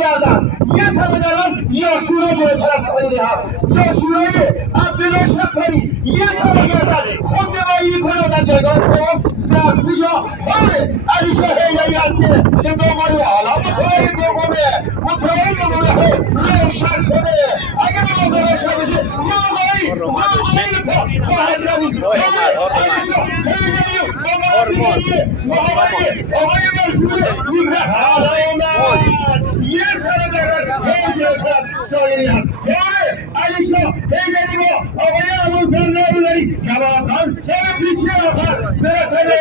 گردن یه سر دارن یا شورا جلوتر از سایری هست یا شورای عبدالله شکاری یه سر گردن خود دمایی میکنه در جایگاه سوم زرپوشا حاله علی شاه حیدری هست که به دومانی حالا متولی دومه روشن شده اگه به موقع روشن بشه روغایی خواهد روید علی شاه حیدری آقای مرسول میگه حالا اومد یه سر دارن هیچ هست سایری هست علی شاه حیدری با آقای ابوالفضل ابوذری کماکان کم پیچی آخر برسنه